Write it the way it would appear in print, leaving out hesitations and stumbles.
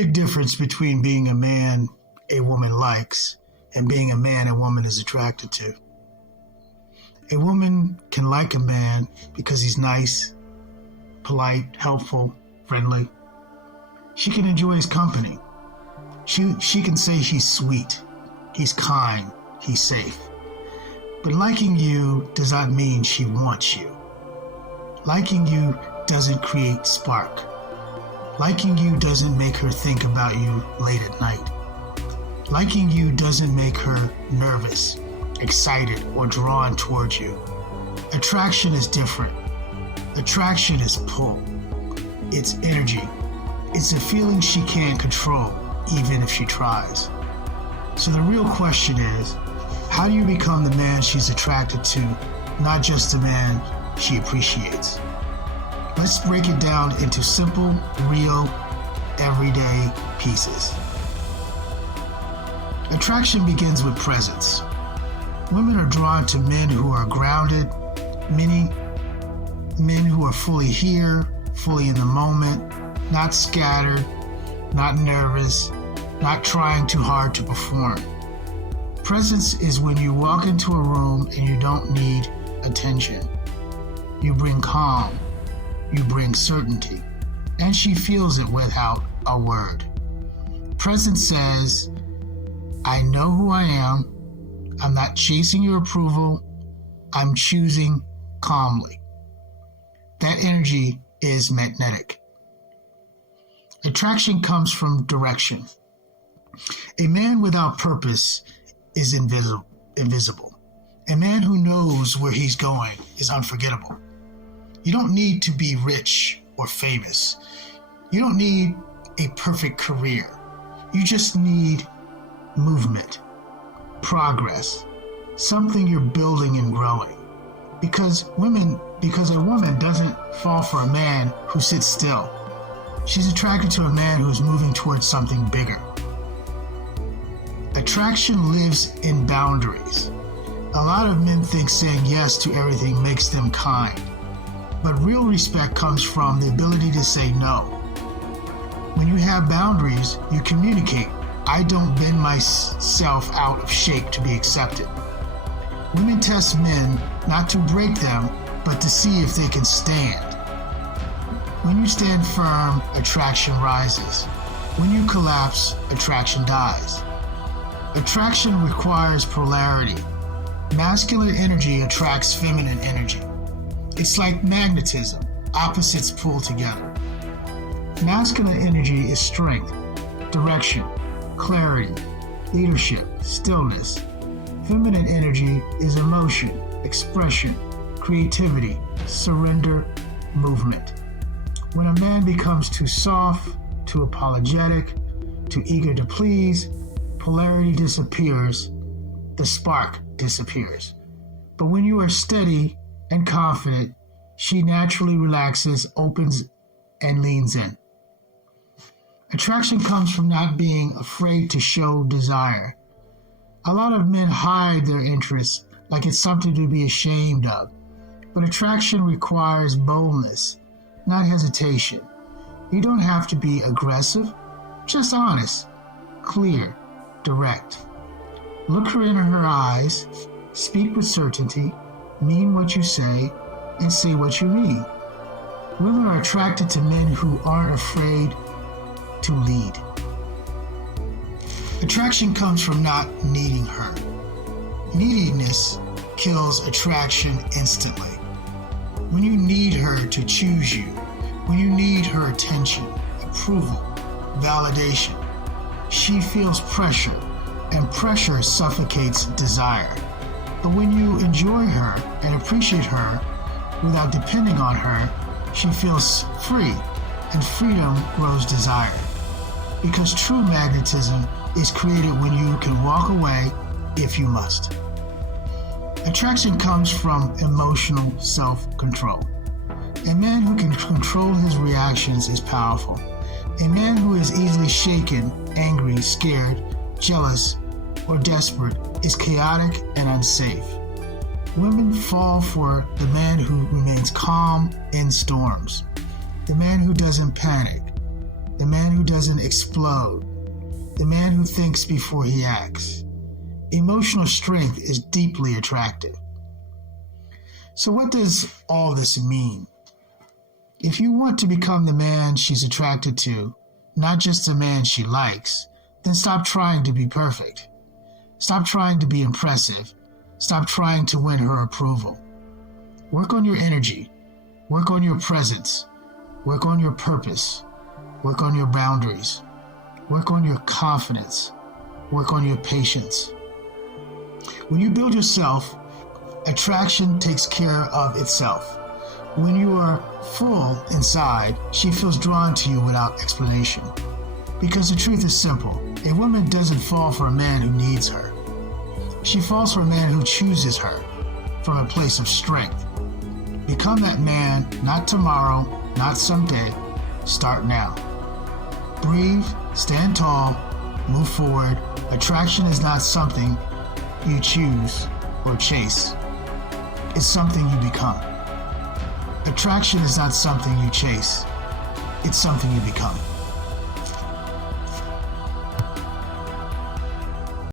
Big difference between being a man a woman likes and being a man a woman is attracted to. A woman can like a man because he's nice, polite, helpful, friendly. She can enjoy his company. She can say he's sweet, he's kind, he's safe. But liking you does not mean she wants you. Liking you doesn't create spark. Liking you doesn't make her think about you late at night. Liking you doesn't make her nervous, excited, or drawn towards you. Attraction is different. Attraction is pull. It's energy. It's a feeling she can't control, even if she tries. So the real question is, how do you become the man she's attracted to, not just the man she appreciates? Let's break it down into simple, real, everyday pieces. Attraction begins with presence. Women are drawn to men who are grounded, men who are fully here, fully in the moment, not scattered, not nervous, not trying too hard to perform. Presence is when you walk into a room and you don't need attention. You bring calm, you bring certainty, and she feels it without a word. Presence says, I know who I am. I'm not chasing your approval. I'm choosing calmly. That energy is magnetic. Attraction comes from direction. A man without purpose is invisible. A man who knows where he's going is unforgettable. You don't need to be rich or famous. You don't need a perfect career. You just need movement, progress, something you're building and growing. Because a woman doesn't fall for a man who sits still. She's attracted to a man who's moving towards something bigger. Attraction lives in boundaries. A lot of men think saying yes to everything makes them kind. But real respect comes from the ability to say no. When you have boundaries, you communicate. I don't bend myself out of shape to be accepted. Women test men not to break them, but to see if they can stand. When you stand firm, attraction rises. When you collapse, attraction dies. Attraction requires polarity. Masculine energy attracts feminine energy. It's like magnetism. Opposites pull together. Masculine energy is strength, direction, clarity, leadership, stillness. Feminine energy is emotion, expression, creativity, surrender, movement. When a man becomes too soft, too apologetic, too eager to please, polarity disappears, the spark disappears. But when you are steady and confident, she naturally relaxes, opens, and leans in. Attraction comes from not being afraid to show desire. A lot of men hide their interests like it's something to be ashamed of. But attraction requires boldness, not hesitation. You don't have to be aggressive, just honest, clear, direct. Look her in her eyes, speak with certainty, mean what you say, and say what you mean. Women are attracted to men who aren't afraid to lead. Attraction comes from not needing her. Neediness kills attraction instantly. When you need her to choose you, when you need her attention, approval, validation, she feels pressure, and pressure suffocates desire. But when you enjoy her and appreciate her without depending on her, she feels free, and freedom grows desire. Because true magnetism is created when you can walk away if you must. Attraction comes from emotional self-control. A man who can control his reactions is powerful. A man who is easily shaken, angry, scared, jealous, or desperate is chaotic and unsafe. Women fall for the man who remains calm in storms, the man who doesn't panic, the man who doesn't explode, the man who thinks before he acts. Emotional strength is deeply attractive. So what does all this mean? If you want to become the man she's attracted to, not just the man she likes, then stop trying to be perfect. Stop trying to be impressive. Stop trying to win her approval. Work on your energy. Work on your presence. Work on your purpose. Work on your boundaries. Work on your confidence. Work on your patience. When you build yourself, attraction takes care of itself. When you are full inside, she feels drawn to you without explanation. Because the truth is simple. A woman doesn't fall for a man who needs her. She falls for a man who chooses her from a place of strength. Become that man, not tomorrow, not someday. Start now. Breathe, stand tall, move forward. Attraction is not something you choose or chase. It's something you become. Attraction is not something you chase. It's something you become.